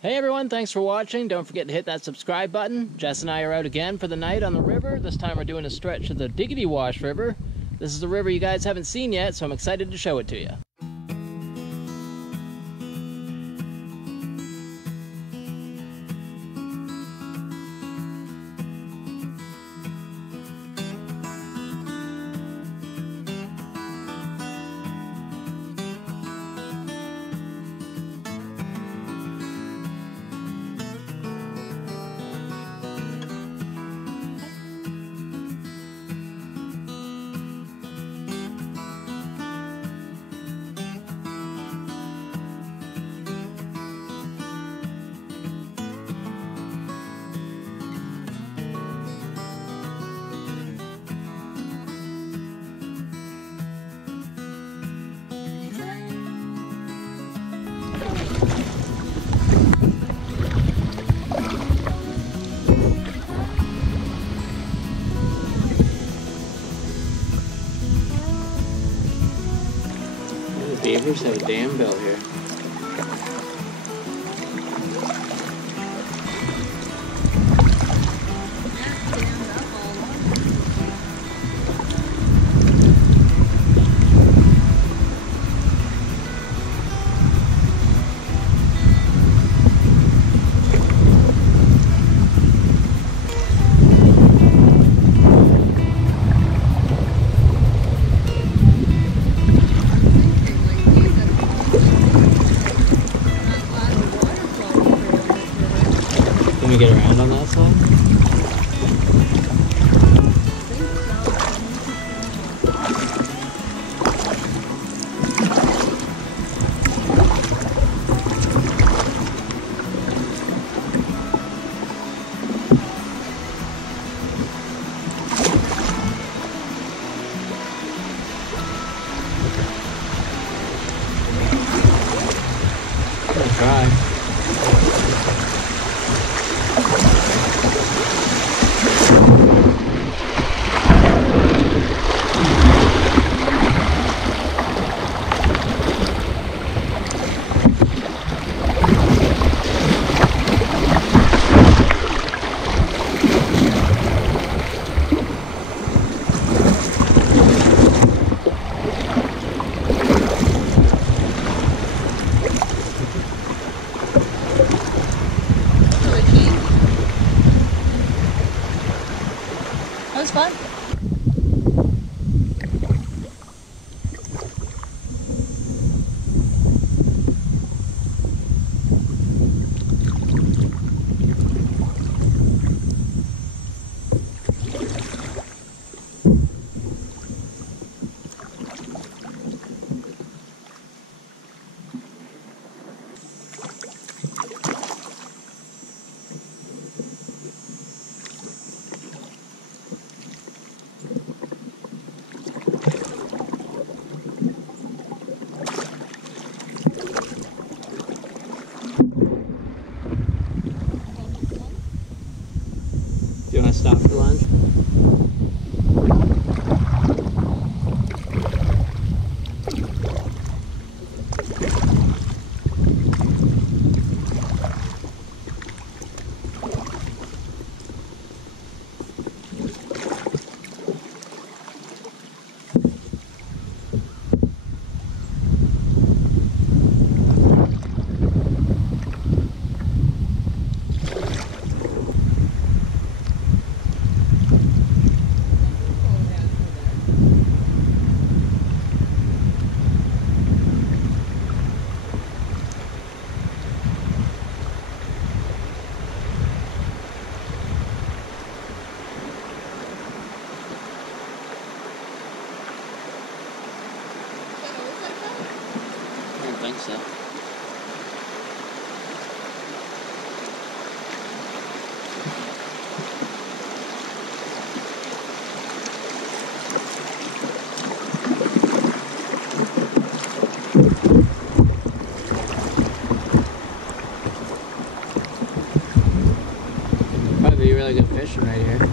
Hey everyone, thanks for watching. Don't forget to hit that subscribe button. Jess and I are out again for the night on the river. This time we're doing a stretch of the Diggity Wash River. This is a river you guys haven't seen yet, so I'm excited to show it to you. Beavers have a dam built here. Can we get around on that side? I'm gonna try. That was fun. Do you want to stop for lunch? I don't think so. Probably be really good fishing right here.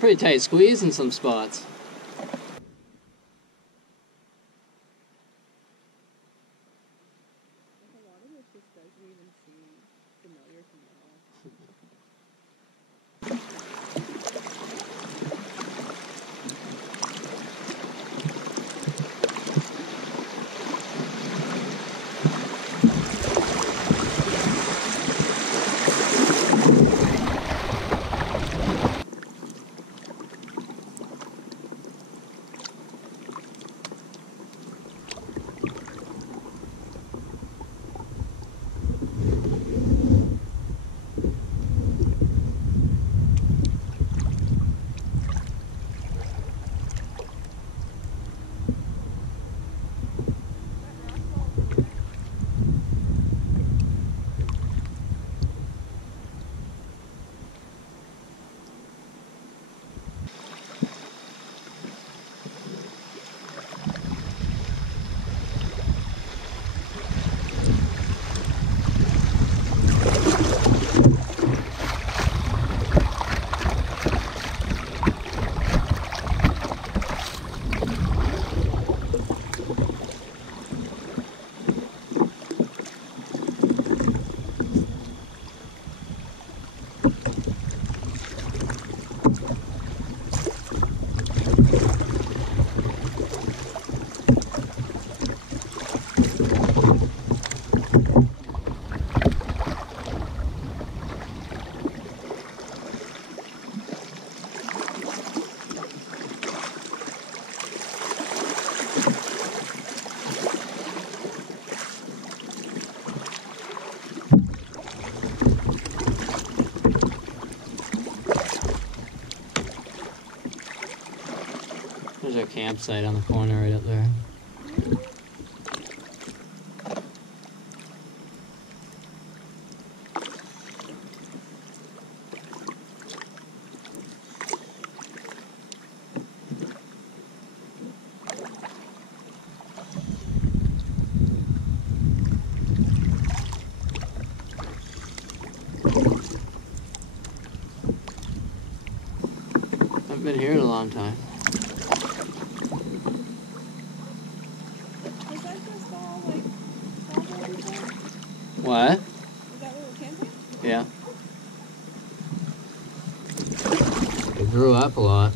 Pretty tight squeeze in some spots. There's our campsite on the corner right up there. I've been here in a long time. What? Is that where we're camping? Yeah. It grew up a lot.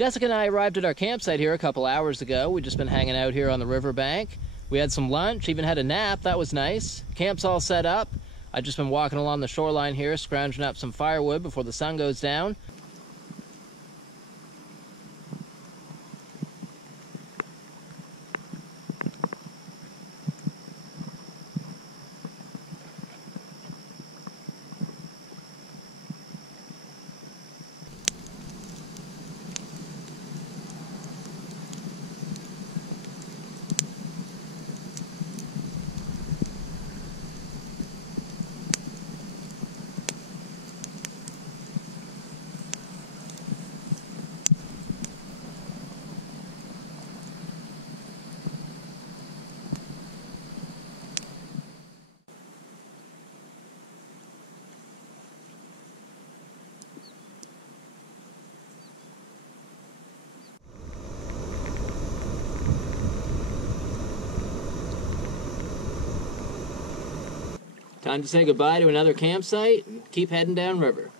Jessica and I arrived at our campsite here a couple hours ago. We've just been hanging out here on the riverbank. We had some lunch, even had a nap. That was nice. Camp's all set up. I've just been walking along the shoreline here, scrounging up some firewood before the sun goes down. Time to say goodbye to another campsite and keep heading downriver.